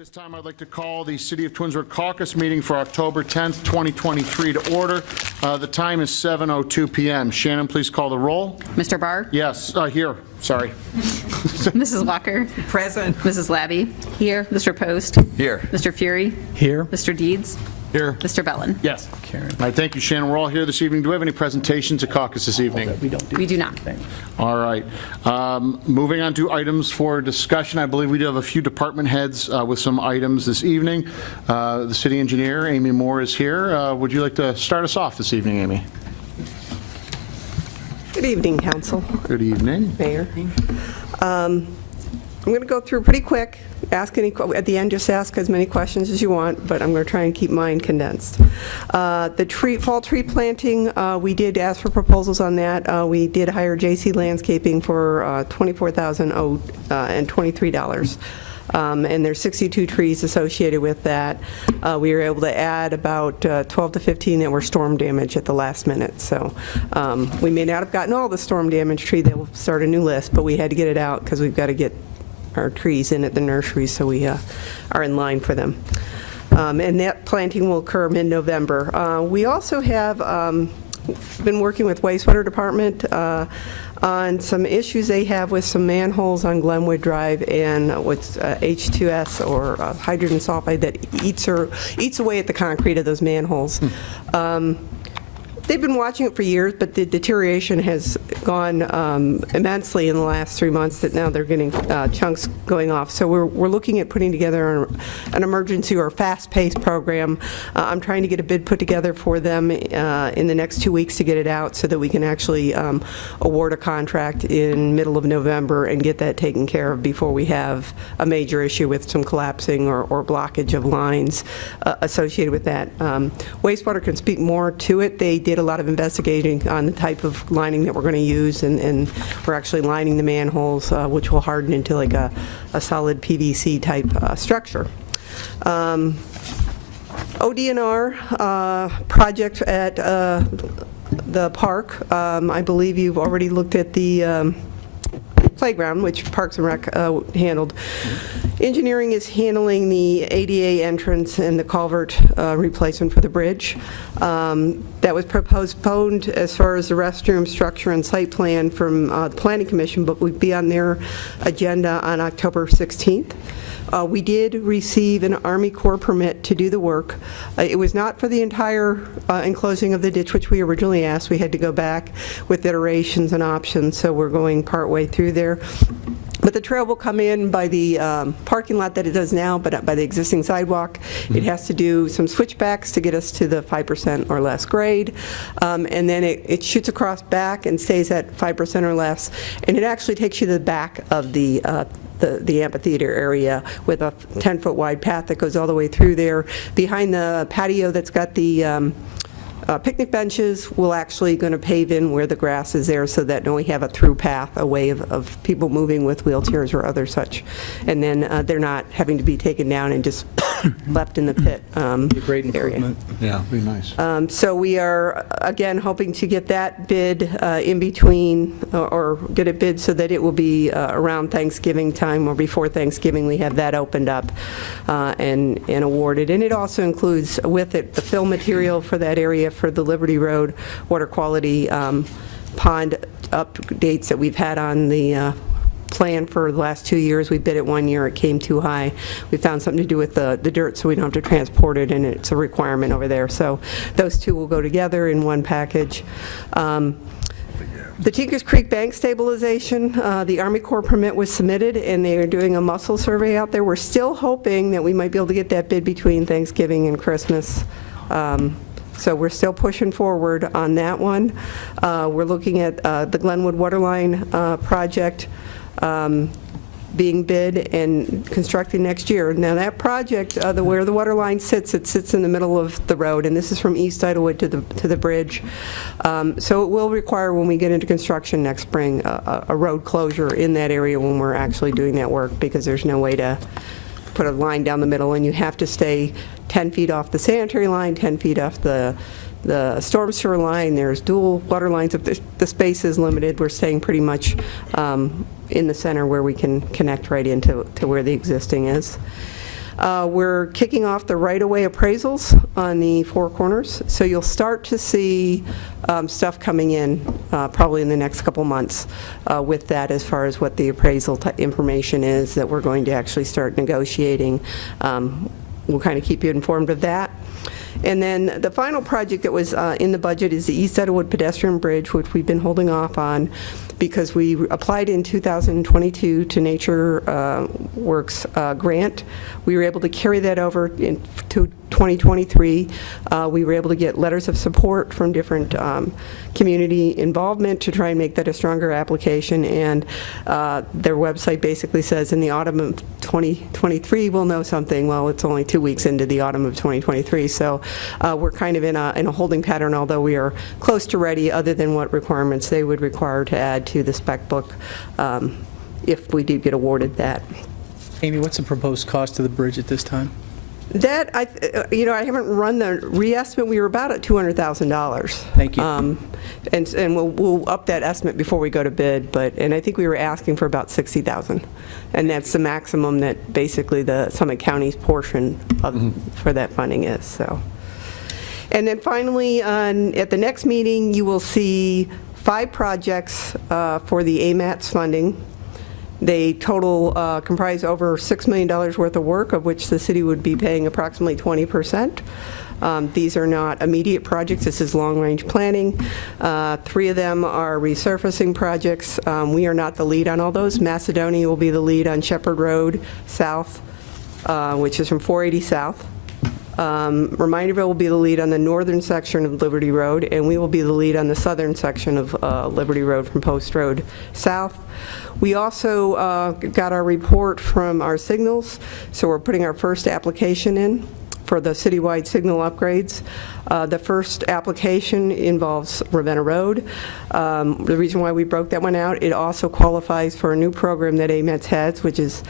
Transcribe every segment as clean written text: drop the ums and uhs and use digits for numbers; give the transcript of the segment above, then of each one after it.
This time, I'd like to call the City of Twinsburg Caucus meeting for October 10th, 2023 to order. The time is 7:02 p.m. Shannon, please call the roll. Mr. Barr? Yes, here, sorry. Mrs. Walker? Present. Mrs. Labby? Here. Mr. Post? Here. Mr. Fury? Here. Mr. Deeds? Here. Mr. Bellin? Yes. Karen. All right, thank you, Shannon. We're all here this evening. Do we have any presentations at caucus this evening? We do not. All right. Moving on to items for discussion. I believe we do have a few department heads with some items this evening. The city engineer, Amy Moore, is here. Would you like to start us off this evening, Amy? Good evening, Council, Good evening. Mayor. I'm going to go through pretty quick. At the end, just ask as many questions as you want, but I'm going to try and keep mine condensed. The fall tree planting, we did ask for proposals on that. We did hire JC Landscaping for $24,023. And there's 62 trees associated with that. We were able to add about 12 to 15 that were storm damage at the last minute. So we may not have gotten all the storm damage tree. That will start a new list, but we had to get it out because we've got to get our trees in at the nursery, so we are in line for them. And that planting will occur mid-November. We also have been working with wastewater department on some issues they have with some manholes on Glenwood Drive and with H2S or hydrogen sulfide that eats away at the concrete of those manholes. They've been watching it for years, but the deterioration has gone immensely in the last 3 months that now they're getting chunks going off. So we're looking at putting together an emergency or fast-paced program. I'm trying to get a bid put together for them in the next 2 weeks to get it out so that we can actually award a contract in middle of November and get that taken care of before we have a major issue with some collapsing or blockage of lines associated with that. Wastewater can speak more to it. They did a lot of investigating on the type of lining that we're going to use, and we're actually lining the manholes, which will harden into like a solid PVC type structure. ODNR project at the park. I believe you've already looked at the playground, which Parks and Rec handled. Engineering is handling the ADA entrance and the culvert replacement for the bridge. That was postponed as far as the restroom structure and site plan from the Planning Commission, but would be on their agenda on October 16th. We did receive an Army Corps permit to do the work. It was not for the entire enclosing of the ditch, which we originally asked. We had to go back with iterations and options, so we're going partway through there. But the trail will come in by the parking lot that it does now, but by the existing sidewalk. It has to do some switchbacks to get us to the 5% or less grade. And then it shoots across back and stays at 5% or less. And it actually takes you to the back of the amphitheater area with a 10-foot wide path that goes all the way through there. Behind the patio that's got the picnic benches, we're actually going to pave in where the grass is there so that we have a through path, a way of people moving with wheelchairs or other such. And then they're not having to be taken down and just left in the pit Great improvement. area. Yeah, be nice. So we are, again, hoping to get that bid in between, or get it bid so that it will be around Thanksgiving time or before Thanksgiving. We have that opened up and awarded. And it also includes with it the fill material for that area for the Liberty Road water quality pond updates that we've had on the plan for the last 2 years. We bid it 1 year, it came too high. We found something to do with the dirt so we don't have to transport it, and it's a requirement over there. So those two will go together in one package. The Tinkers Creek Bank stabilization, the Army Corps permit was submitted, and they are doing a mussel survey out there. We're still hoping that we might be able to get that bid between Thanksgiving and Christmas. So we're still pushing forward on that one. We're looking at the Glenwood Waterline project being bid and constructed next year. Now that project, where the water line sits, it sits in the middle of the road, and this is from East Idlewood to the bridge. So it will require, when we get into construction next spring, a road closure in that area when we're actually doing that work, because there's no way to put a line down the middle, and you have to stay 10 feet off the sanitary line, 10 feet off the storm sewer line. There's dual water lines. If the space is limited, we're staying pretty much in the center where we can connect right into where the existing is. We're kicking off the right-of-way appraisals on the four corners, so you'll start to see stuff coming in probably in the next couple months with that, as far as what the appraisal information is that we're going to actually start negotiating. We'll kind of keep you informed of that. And then the final project that was in the budget is the East Edelwood Pedestrian Bridge, which we've been holding off on because we applied in 2022 to Nature Works grant. We were able to carry that over to 2023. We were able to get letters of support from different community involvement to try and make that a stronger application, and their website basically says in the autumn of 2023 we'll know something. Well, it's only 2 weeks into the autumn of 2023, so we're kind of in a holding pattern, although we are close to ready, other than what requirements they would require to add to the spec book if we did get awarded that. Amy, what's the proposed cost of the bridge at this time? That, I haven't run the re-estimate. We were about at $200,000. Thank you. And we'll up that estimate before we go to bid, and I think we were asking for about $60,000. And that's the maximum that basically the Summit County's portion for that funding is, so. And then finally, at the next meeting, you will see 5 projects for the AMATS funding. They total comprise over $6 million worth of work, of which the city would be paying approximately 20%. These are not immediate projects. This is long-range planning. 3 of them are resurfacing projects. We are not the lead on all those. Macedonia will be the lead on Shepherd Road South, which is from 480 South. Reminderville will be the lead on the northern section of Liberty Road, and we will be the lead on the southern section of Liberty Road from Post Road South. We also got our report from our signals, so we're putting our first application in for the citywide signal upgrades. The first application involves Ravenna Road. The reason why we broke that one out, it also qualifies for a new program that AMETS has, which is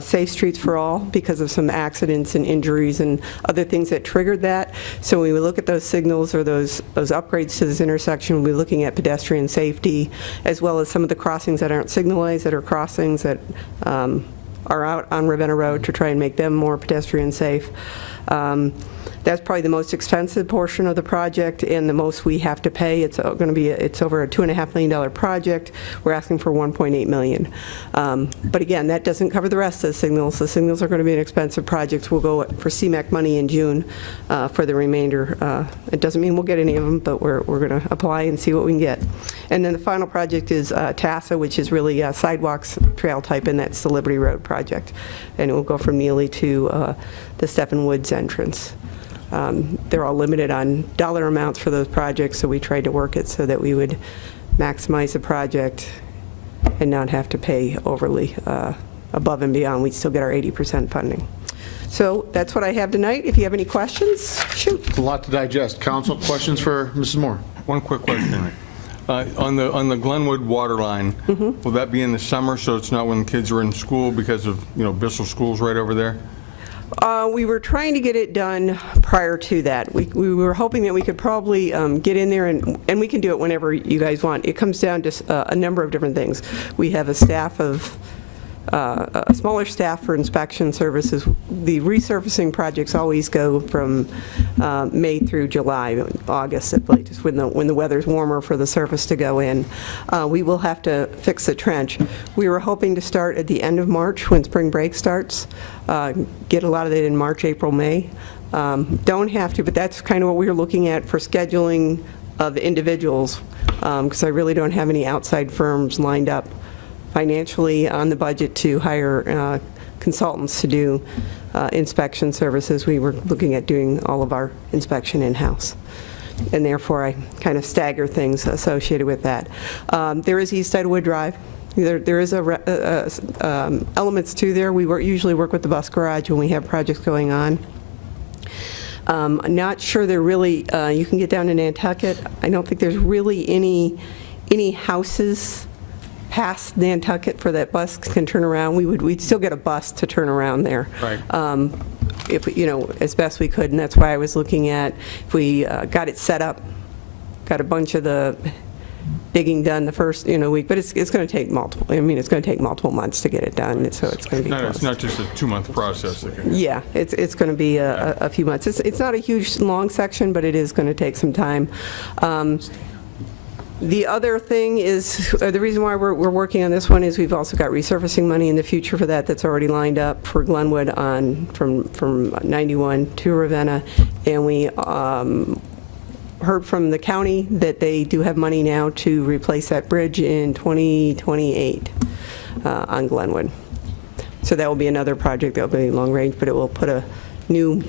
Safe Streets for All, because of some accidents and injuries and other things that triggered that. So when we look at those signals or those upgrades to this intersection, we'll be looking at pedestrian safety, as well as some of the crossings that aren't signalized, that are crossings that are out on Ravenna Road, to try and make them more pedestrian safe. That's probably the most expensive portion of the project and the most we have to pay. It's over a $2.5 million project. We're asking for $1.8 million. But again, that doesn't cover the rest of the signals. The signals are going to be an expensive project. We'll go for CMAQ money in June for the remainder. It doesn't mean we'll get any of them, but we're going to apply and see what we can get. And then the final project is TASA, which is really sidewalks, trail type, and that's the Liberty Road project. And it will go from Neely to the Stephen Woods entrance. They're all limited on dollar amounts for those projects, so we tried to work it so that we would maximize the project and not have to pay overly above and beyond. We'd still get our 80% funding. So that's what I have tonight. If you have any questions, shoot. A lot to digest. Council, questions for Mrs. Moore? One quick question. On the Glenwood water line, will that be in the summer, so it's not when kids are in school because of, Bissell School's right over there? We were trying to get it done prior to that. We were hoping that we could probably get in there, and we can do it whenever you guys want. It comes down to a number of different things. We have a staff of a smaller staff for inspection services. The resurfacing projects always go from May through July, August at latest, when the weather's warmer for the surface to go in. We will have to fix the trench. We were hoping to start at the end of March when spring break starts, get a lot of it in March, April, May. Don't have to, but that's kind of what we were looking at for scheduling of individuals, because I really don't have any outside firms lined up financially on the budget to hire consultants to do inspection services. We were looking at doing all of our inspection in-house, and therefore I kind of stagger things associated with that. There is East Edelwood Drive. There is elements to there. We usually work with the bus garage when we have projects going on. I'm not sure they're really, you can get down to Nantucket. I don't think there's really any houses past Nantucket for that bus can turn around. We'd still get a bus to turn around there. Right. If as best we could, and that's why I was looking at if we got it set up, got a bunch of the digging done the first, week, but it's going to take multiple, it's going to take multiple months to get it done, so it's going to be It's close. not just a 2-month process. Yeah, it's going to be a few months. It's not a huge, long section, but it is going to take some time. The other thing is, the reason why we're working on this one is we've also got resurfacing money in the future for that's already lined up for Glenwood from 91 to Ravenna, and we heard from the county that they do have money now to replace that bridge in 2028 on Glenwood. So that will be another project that will be long range, but it will put a new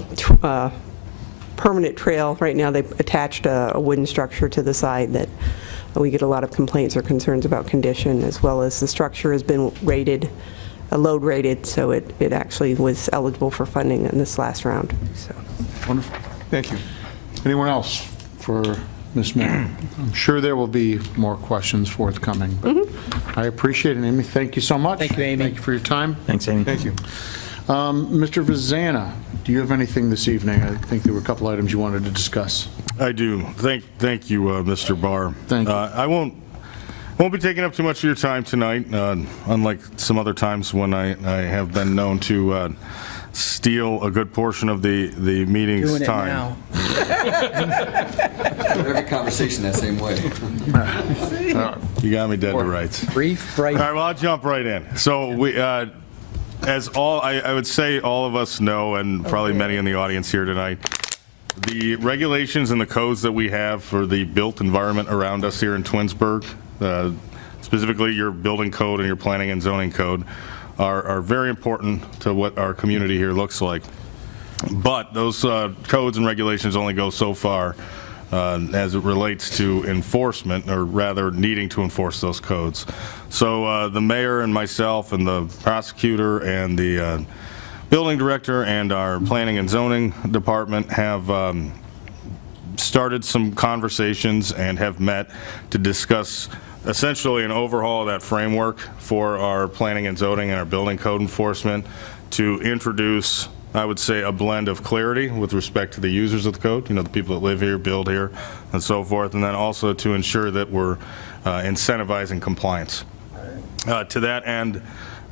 permanent trail. Right now, they've attached a wooden structure to the side that we get a lot of complaints or concerns about condition, as well as the structure has been rated, load rated, so it actually was eligible for funding in this last round. So. Wonderful. Thank you. Anyone else for Ms. Mayor? I'm sure there will be more questions forthcoming, but I appreciate it, Amy. Thank you so much. Thank you, Amy. Thank you for your time. Thanks, Amy. Thank you. Mr. Vazana, do you have anything this evening? I think there were a couple items you wanted to discuss. I do. Thank you, Mr. Barr. Thank you. I won't be taking up too much of your time tonight, unlike some other times when I have been known to steal a good portion of the meeting's Doing it time. now. Every conversation that same way. You got me dead to rights. Brief, bright. All right, well, I'll jump right in. So we, as I would say all of us know, and probably many in the audience here tonight, the regulations and the codes that we have for the built environment around us here in Twinsburg, specifically your building code and your planning and zoning code, are very important to what our community here looks like. But those codes and regulations only go so far as it relates to enforcement, or rather needing to enforce those codes. So the mayor and myself and the prosecutor and the building director and our planning and zoning department have started some conversations and have met to discuss essentially an overhaul of that framework for our planning and zoning and our building code enforcement to introduce, I would say, a blend of clarity with respect to the users of the code, the people that live here, build here, and so forth, and then also to ensure that we're incentivizing compliance. To that end,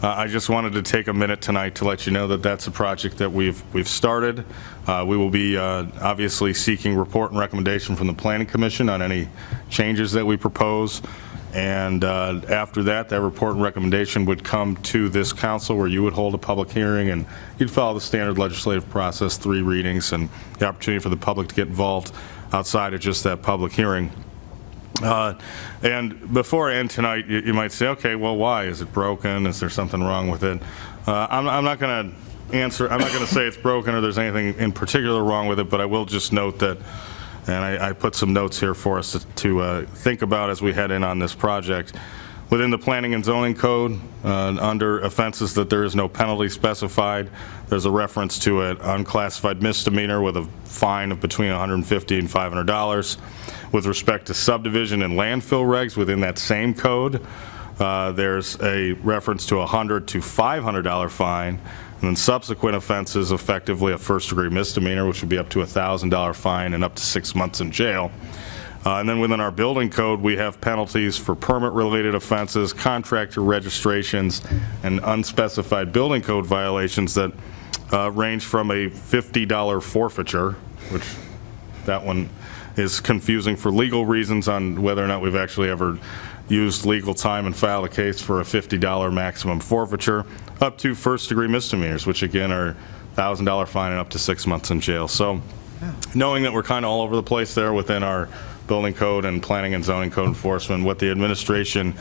I just wanted to take a minute tonight to let you know that that's a project that we've started. We will be obviously seeking report and recommendation from the Planning Commission on any changes that we propose. And after that report and recommendation would come to this council, where you would hold a public hearing and you'd follow the standard legislative process, 3 readings, and the opportunity for the public to get involved outside of just that public hearing. And before I end tonight, you might say, okay, well, why? Is it broken? Is there something wrong with it? I'm not going to answer, I'm not going to say it's broken or there's anything in particular wrong with it, but I will just note that, and I put some notes here for us to think about as we head in on this project. Within the planning and zoning code, under offenses that there is no penalty specified, there's a reference to an unclassified misdemeanor with a fine of between $150 and $500. With respect to subdivision and landfill regs within that same code, there's a reference to a $100 to $500 fine, and then subsequent offenses, effectively a first-degree misdemeanor, which would be up to a $1,000 fine and up to 6 months in jail. And then within our building code, we have penalties for permit-related offenses, contractor registrations, and unspecified building code violations that range from a $50 forfeiture, which that one is confusing for legal reasons on whether or not we've actually ever used legal time and filed a case for a $50 maximum forfeiture, up to first-degree misdemeanors, which again are $1,000 fine and up to 6 months in jail. So knowing that we're kind of all over the place there within our building code and planning and zoning code enforcement, what the administration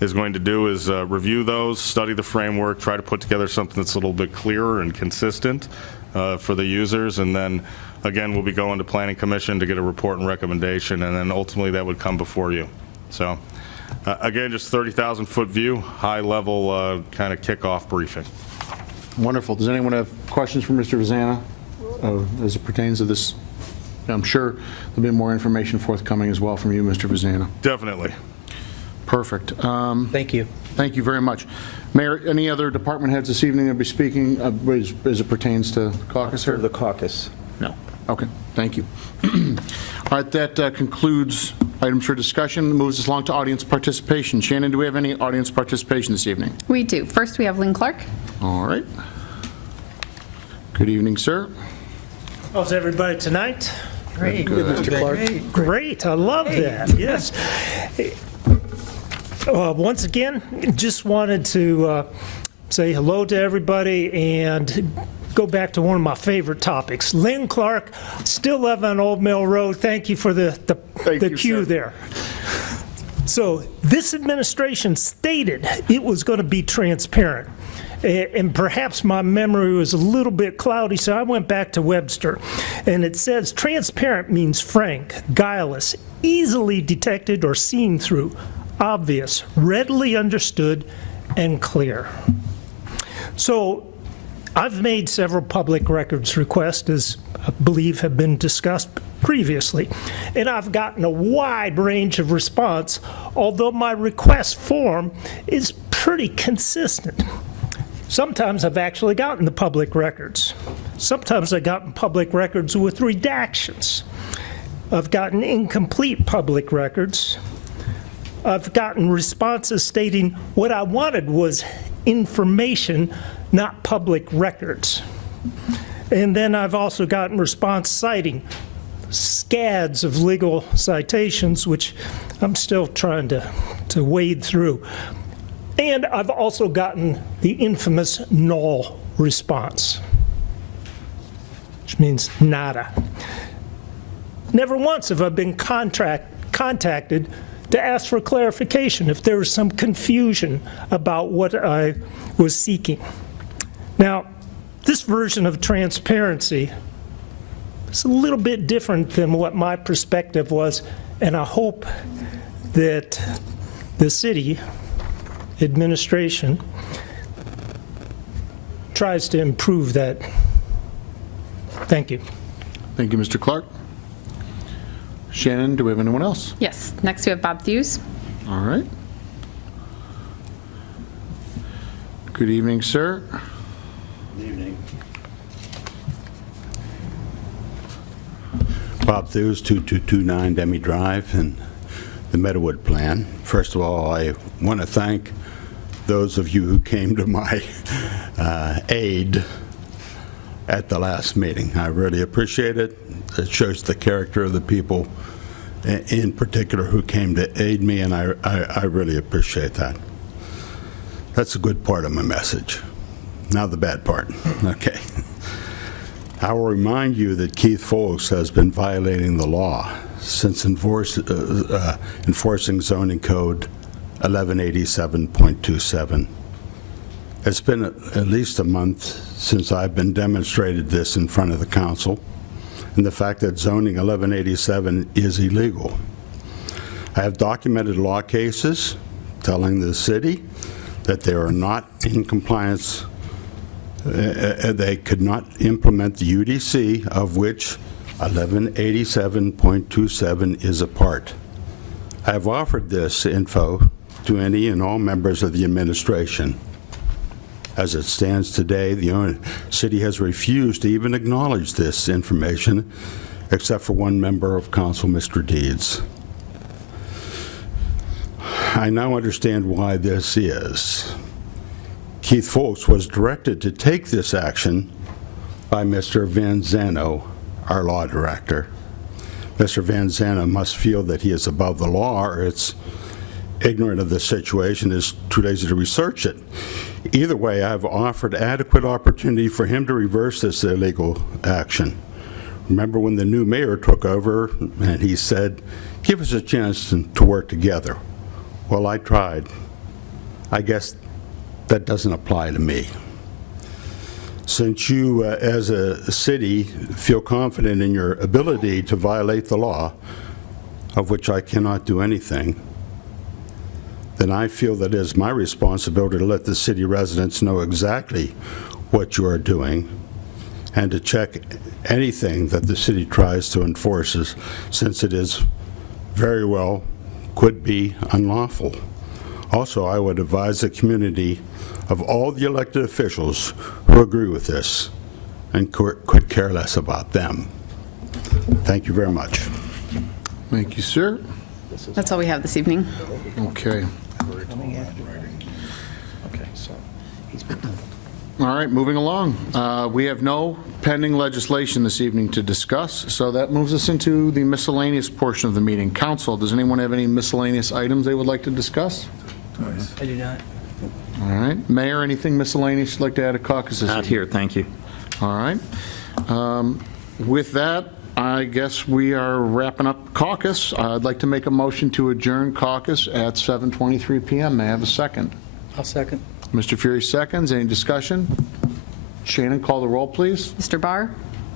is going to do is review those, study the framework, try to put together something that's a little bit clearer and consistent for the users, and then again we'll be going to Planning Commission to get a report and recommendation, and then ultimately that would come before you. So again, just 30,000 foot view, high level kind of kickoff briefing. Wonderful. Does anyone have questions for Mr. Vazana as it pertains to this? I'm sure there'll be more information forthcoming as well from you, Mr. Vazana. Definitely. Perfect. Thank you. Thank you very much. Mayor, any other department heads this evening that will be speaking as it pertains to caucus here? The caucus. No. Okay, thank you. All right, that concludes items for discussion, moves us along to audience participation. Shannon, do we have any audience participation this evening? We do. First, we have Lynn Clark. All right. Good evening, sir. How's everybody tonight? Good. Mr. Clark? Great, I love that, yes. Once again, just wanted to say hello to everybody and go back to one of my favorite topics. Lynn Clark, still live on Old Mill Road. Thank you for the you, cue sir. there. So this administration stated it was going to be transparent. And perhaps my memory was a little bit cloudy, so I went back to Webster. And it says transparent means frank, guileless, easily detected or seen through, obvious, readily understood, and clear. So I've made several public records requests, as I believe have been discussed previously, and I've gotten a wide range of response, although my request form is pretty consistent. Sometimes I've actually gotten the public records. Sometimes I've gotten public records with redactions. I've gotten incomplete public records. I've gotten responses stating what I wanted was information, not public records. And then I've also gotten response citing scads of legal citations, which I'm still trying to wade through. And I've also gotten the infamous null response, which means nada. Never once have I been contacted to ask for clarification if there was some confusion about what I was seeking. Now, this version of transparency is a little bit different than what my perspective was, and I hope that the city administration tries to improve that. Thank you. Thank you, Mr. Clark. Shannon, do we have anyone else? Yes. Next, we have Bob Thews. All right. Good evening, sir. Good evening. Bob Thews, 2229 Demi Drive, and the Meadowood Plan. First of all, I want to thank those of you who came to my aid at the last meeting. I really appreciate it. It shows the character of the people in particular who came to aid me, and I really appreciate that. That's a good part of my message. Now the bad part. Okay. I will remind you that Keith Folks has been violating the law since enforcing zoning code 1187.27. It's been at least a month since I've been demonstrated this in front of the council, and the fact that zoning 1187 is illegal. I have documented law cases telling the city that they are not in compliance. They could not implement the UDC, of which 1187.27 is a part. I have offered this info to any and all members of the administration. As it stands today, the city has refused to even acknowledge this information, except for one member of council, Mr. Deeds. I now understand why this is. Keith Folks was directed to take this action by Mr. Van Zano, our law director. Mr. Van Zano must feel that he is above the law, or it's ignorant of the situation, is too lazy to research it. Either way, I've offered adequate opportunity for him to reverse this illegal action. Remember when the new mayor took over and he said, give us a chance to work together. Well, I tried. I guess that doesn't apply to me. Since you, as a city, feel confident in your ability to violate the law, of which I cannot do anything, then I feel that it is my responsibility to let the city residents know exactly what you are doing and to check anything that the city tries to enforce, since it is very well could be unlawful. Also, I would advise the community of all the elected officials who agree with this and could care less about them. Thank you very much. Thank you, sir. That's all we have this evening. Okay. Okay, so he's been done. All right, moving along. We have no pending legislation this evening to discuss, so that moves us into the miscellaneous portion of the meeting. Council, does anyone have any miscellaneous items they would like to discuss? I do not. All right. Mayor, anything miscellaneous you'd like to add to caucus this Not evening? here, thank you. All right. With that, I guess we are wrapping up caucus. I'd like to make a motion to adjourn caucus at 7:23 PM. May I have a second? I'll second. Mr. Fury seconds. Any discussion? Shannon, call the roll, please. Mr. Barr?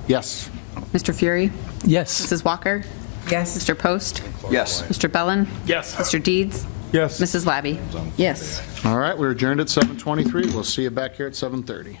Yes. Mr. Fury? Yes. Mrs. Walker? Yes. Mr. Post? Yes. Mr. Bellin? Yes. Mr. Deeds? Yes. Mrs. Labby? Yes. All right, we're adjourned at 7:23. We'll see you back here at 7:30.